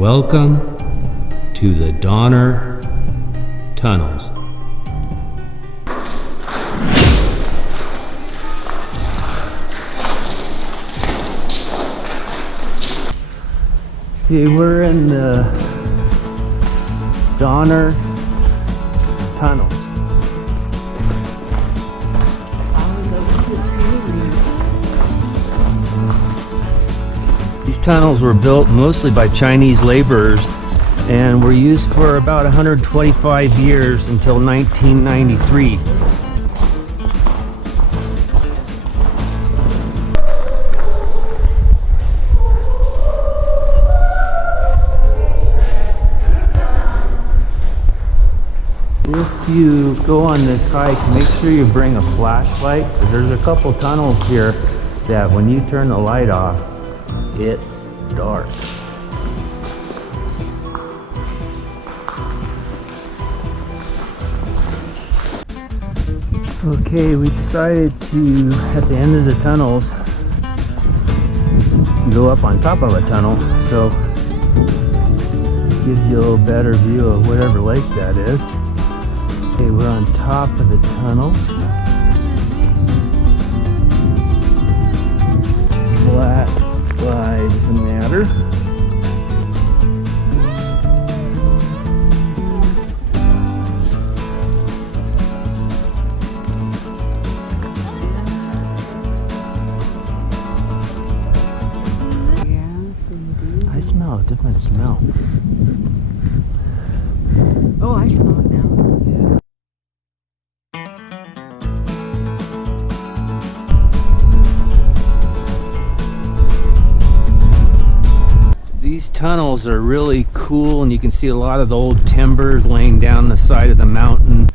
Welcome to the Donner Tunnels. Okay, we're in the Donner Tunnels. These tunnels were built mostly by Chinese laborers and were used for about 125 years until 1993. If you go on this hike, make sure you bring a flashlight, because there's a couple tunnels here that when you turn the light off, it's dark. Okay, we decided to, at the end of the tunnels, go up on top of a tunnel, so it gives you a little better view of whatever lake that is. Okay, we're on top of the tunnels. Flat lie doesn't matter. I smell a different smell. Oh, I smell it now. Yeah. These tunnels are really cool, and you can see a lot of the old timbers laying down the side of the mountain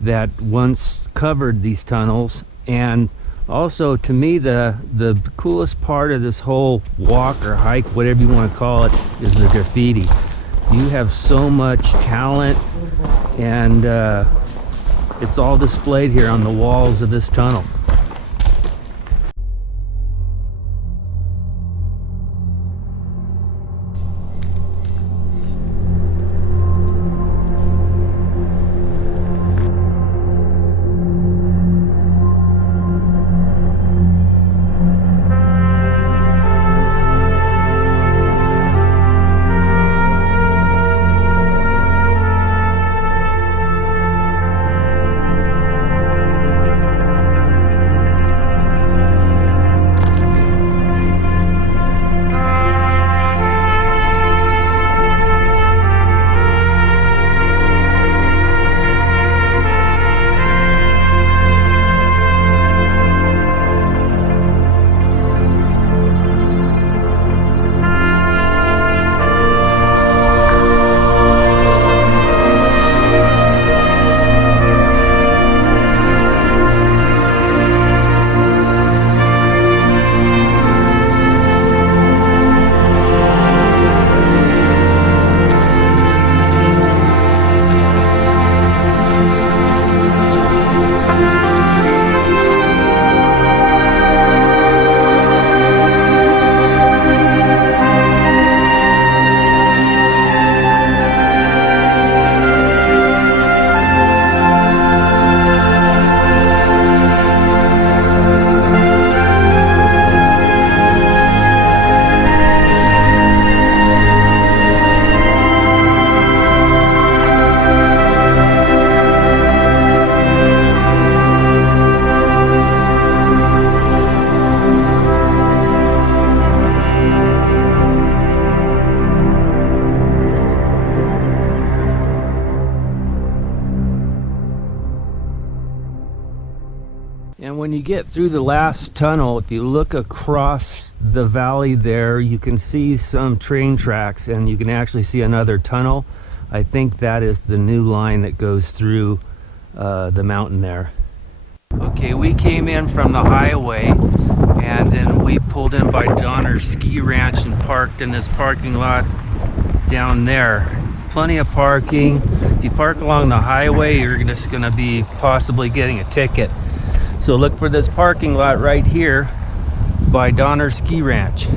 that once covered these tunnels. And also, to me, the coolest part of this whole walk or hike, whatever you want to call it, is the graffiti. You have so much talent, and it's all displayed here on the walls of this tunnel. And when you get through the last tunnel, if you look across the valley there, you can see some train tracks, and you can actually see another tunnel. I think that is the new line that goes through the mountain there. Okay, we came in from the highway, and then we pulled in by Donner Ski Ranch and parked in this parking lot down there. Plenty of parking. If you park along the highway, you're just going to be possibly getting a ticket. So look for this parking lot right here by Donner Ski Ranch.